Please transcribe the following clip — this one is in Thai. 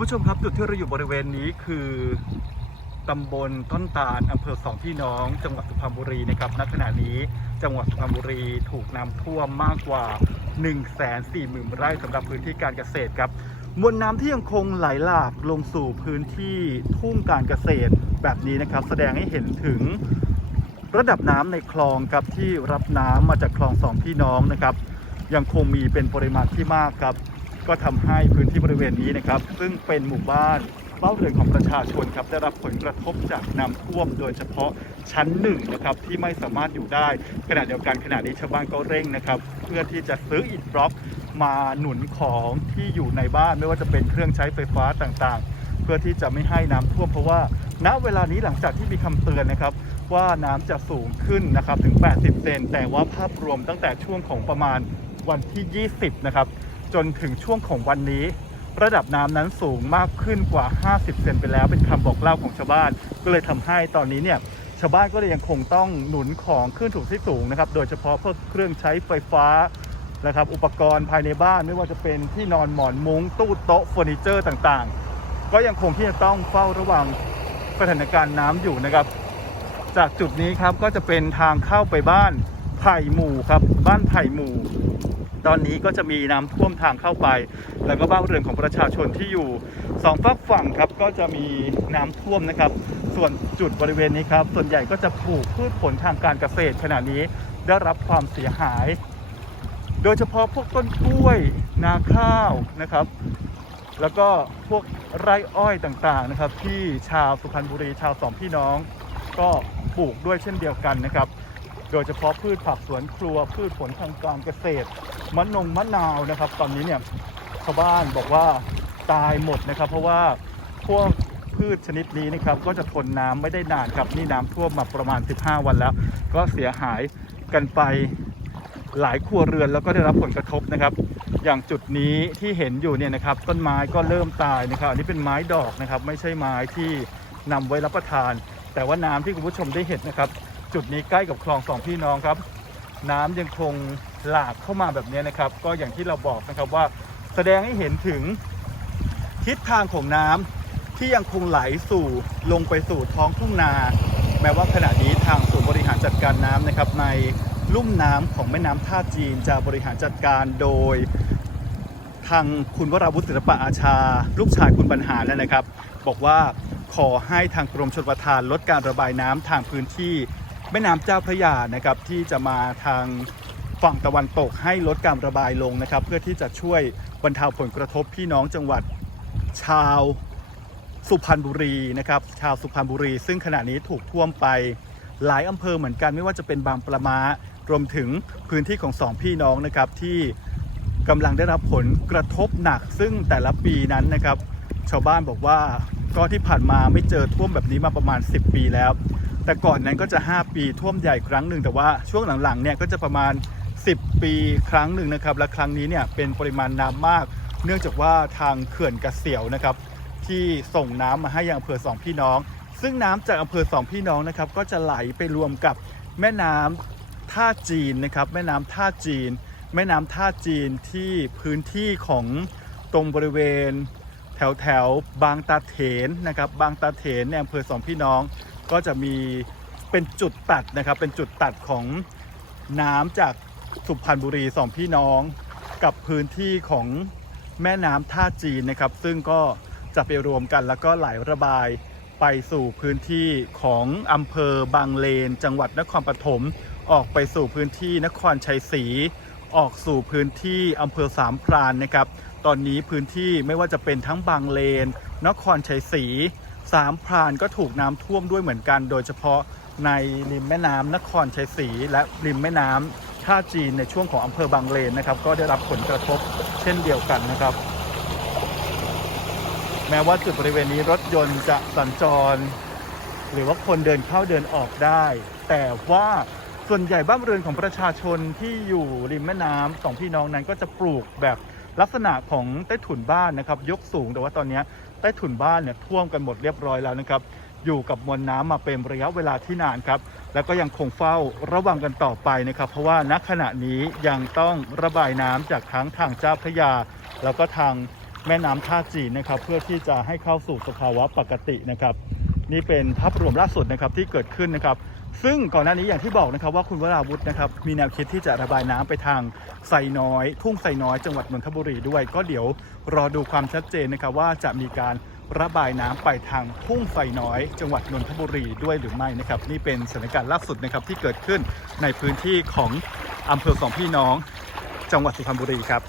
ผู้ชมครับจุดที่เราอยู่บริเวณนี้คือตำบลต้นตาลอำเภอสองพี่น้อง จังหวัดสุพรรณบุรีนะครับณขณะนี้จังหวัดสุพรรณบุรีถูกน้ำท่วมมากกว่า 1 4 0 0 0 0 ไร่สำหรับพื้นที่การเกษตรครับมวลน้ำที่ยังคงไหลหลากลงสู่พื้นที่ทุ่งการเกษตรแบบนี้นะครับ แสดงให้เห็นถึงระดับน้ำในคลองครับที่รับน้ำมาจากคลองสองพี่น้องนะครับ ยังคงมีเป็นปริมาณที่มากครับ ก็ทำให้พื้นที่บริเวณนี้นะครับ ซึ่งเป็นหมู่บ้านบ้าเรือนของประชาชนครับได้รับผลกระทบจากน้ำท่วมโดยเฉพาะชั้นหนึ่งนะครับที่ไม่สามารถอยู่ได้ขณะเดียวกันขณะนี้ชาวบ้านก็เร่งนะครับ เพื่อที่จะซื้ออิฐบล็อกมาหนุนของที่อยู่ในบ้านไม่ว่าจะเป็นเครื่องใช้ไฟฟ้าต่างๆ เพื่อที่จะไม่ให้น้ำท่วมเพราะว่า ณเวลานี้หลังจากที่มีคำเตือนนะครับว่าน้ำจะสูงขึ้นนะครับถึง 80 เซนแต่ว่าภาพรวมตั้งแต่ช่วงของประมาณวันที่ 20 นะครับ จนถึงช่วงของวันนี้ ระดับน้ำนั้นสูงมากขึ้นกว่า 50 เซนไปแล้วเป็นคำบอกเล่าของชาวบ้าน ก็เลยทำให้ตอนนี้เนี่ยชาวบ้านก็เลยยังคงต้องหนุนของขึ้นถูกที่สูงนะครับ โดยเฉพาะพวกเครื่องใช้ไฟฟ้านะครับ อุปกรณ์ภายในบ้านไม่ว่าจะเป็นที่นอนหมอนมุง้งตู้โต๊ะเฟอร์นิเจอร์ต่างๆ ก็ยังคงที่จะต้องเฝ้าระวังสถานการณ์น้ำอยู่นะครับ จากจุดนี้ครับก็จะเป็นทางเข้าไปบ้านไผ่หมู่ครับ บ้านไผ่หมู่ ตอนนี้ก็จะมีน้ำท่วมทางเข้าไป แล้วก็บ้านเรือนของประชาชนที่อยู่สองฝั่งฝั่งครับก็จะมีน้ำท่วมนะครับ ส่วนจุดบริเวณนี้ครับ ส่วนใหญ่ก็จะปลูกพืชผลทางการเกษตรขณะนี้ได้รับความเสียหาย โดยเฉพาะพวกต้นกล้วยนาข้าวนะครับ แล้วก็พวกไร่อ้อยต่างๆนะครับ ที่ชาวสุพรรณบุรีชาวสองพี่น้อง ก็ปลูกด้วยเช่นเดียวกันนะครับ โดยเฉพาะพืชผักสวนครัว พืชผลทางการเกษตรมะนงมะนาวนะครับ ตอนนี้เนี่ยชาวบ้านบอกว่าตายหมดนะครับ เพราะว่าพวกพืชชนิดนี้นะครับก็จะทนน้ำไม่ได้นานครับนี่น้ำท่วมมาประมาณ 15 วันแล้ว ก็เสียหายกันไปหลายครัวเรือนแล้วก็ได้รับผลกระทบนะครับ อย่างจุดนี้ที่เห็นอยู่เนี่ยนะครับ ต้นไม้ก็เริ่มตายนะครับ อันนี้เป็นไม้ดอกนะครับ ไม่ใช่ไม้ที่นำไว้รับประทาน แต่ว่าน้ำที่คุณผู้ชมได้เห็นนะครับ จุดนี้ใกล้กับคลองสองพี่น้องครับ น้ำยังคงหลากเข้ามาแบบนี้นะครับ ก็อย่างที่เราบอกนะครับว่าแสดงให้เห็นถึงทิศทางของน้ำที่ยังคงไหลสู่ลงไปสู่ท้องทุ่งนา แม้ว่าขณะนี้ทางศูนย์บริหารจัดการน้ำนะครับ ในลุ่มน้ำของแม่น้ำท่าจีนจะบริหารจัดการโดยทางคุณวราวุฒิศิลปะอาชา ลูกชายคุณบรรหารแล้วนะครับ บอกว่าขอให้ทางกรมชลประทานลดการระบายน้ำทางพื้นที่ แม่น้ำเจ้าพระยานะครับที่จะมาทางฝั่งตะวันตกให้ลดการระบายลงนะครับ เพื่อที่จะช่วยบรรเทาผลกระทบพี่น้องจังหวัดชาวสุพรรณบุรีนะครับชาวสุพรรณบุรี ซึ่งขณะนี้ถูกท่วมไปหลายอำเภอเหมือนกันไม่ว่าจะเป็นบางปะมารวมถึงพื้นที่ของสองพี่น้องนะครับที่กำลังได้รับผลกระทบหนัก ซึ่งแต่ละปีนั้นนะครับ ชาวบ้านบอกว่าก็ที่ผ่านมาไม่เจอท่วมแบบนี้มาประมาณ 10 ปีแล้ว แต่ก่อนนั้นก็จะ 5 ปีท่วมใหญ่ครั้งหนึ่งแต่ว่าช่วงหลังๆเนี่ยก็จะประมาณ 10 ปีครั้งหนึ่งนะครับ และครั้งนี้เนี่ยเป็นปริมาณน้ำมาก เนื่องจากว่าทางเขื่อนกระเสียวนะครับ ที่ส่งน้ำมาให้ยังอำเภอสองพี่น้อง ซึ่งน้ำจากอำเภอสองพี่น้องนะครับก็จะไหลไปรวมกับแม่น้ำท่าจีนนะครับ แม่น้ำท่าจีน แม่น้ำท่าจีนที่พื้นที่ของตรงบริเวณ แถวแถวบางตาเถนนะครับ บางตาเถนในอำเภอสองพี่น้องก็จะมีเป็นจุดตัดนะครับ เป็นจุดตัดของน้ำจากสุพรรณบุรีสองพี่น้อง กับพื้นที่ของแม่น้ำท่าจีนนะครับ ซึ่งก็จะไปรวมกันแล้วก็ไหลระบายไปสู่พื้นที่ของอำเภอบางเลน จังหวัดนครปฐมออกไปสู่พื้นที่นครชัยศรีออกสู่พื้นที่อำเภอสามพรานนะครับ ตอนนี้พื้นที่ไม่ว่าจะเป็นทั้งบางเลน นครชัยศรีสามพรานก็ถูกน้ำท่วมด้วยเหมือนกัน โดยเฉพาะในริมแม่น้ำนครชัยศรีและริมแม่น้ำท่าจีนในช่วงของอำเภอบางเลนนะครับ ก็ได้รับผลกระทบเช่นเดียวกันนะครับ แม้ว่าจุดบริเวณนี้รถยนต์จะสัญจร หรือว่าคนเดินเข้าเดินออกได้ แต่ว่าส่วนใหญ่บ้านเรือนของประชาชนที่อยู่ริมแม่น้ำสองพี่น้องนั้นก็จะปลูกแบบ ลักษณะของใต้ถุนบ้านนะครับ ยกสูงแต่ว่าตอนนี้ใต้ถุนบ้านเนี่ยท่วมกันหมดเรียบร้อยแล้วนะครับ อยู่กับมวลน้ำมาเป็นระยะเวลาที่นานครับ แล้วก็ยังคงเฝ้าระวังกันต่อไปนะครับ เพราะว่าณขณะนี้ยังต้องระบายน้ำจากทั้งทางเจ้าพระยา แล้วก็ทางแม่น้ำท่าจีนนะครับ เพื่อที่จะให้เข้าสู่สภาวะปกตินะครับ นี่เป็นภาพรวมล่าสุดนะครับที่เกิดขึ้นนะครับ ซึ่งก่อนหน้านี้อย่างที่บอกนะครับว่าคุณวราวุธนะครับมีแนวคิดที่จะระบายน้ำไปทางไซน้อย ทุ่งไซน้อยจังหวัดนนทบุรีด้วย ก็เดี๋ยวรอดูความชัดเจนนะครับว่าจะมีการระบายน้ำไปทางทุ่งไซน้อย จังหวัดนนทบุรีด้วยหรือไม่นะครับ นี่เป็นสถานการณ์ล่าสุดนะครับที่เกิดขึ้นในพื้นที่ของอำเภอสองพี่น้อง จังหวัดสุพรรณบุรีครับ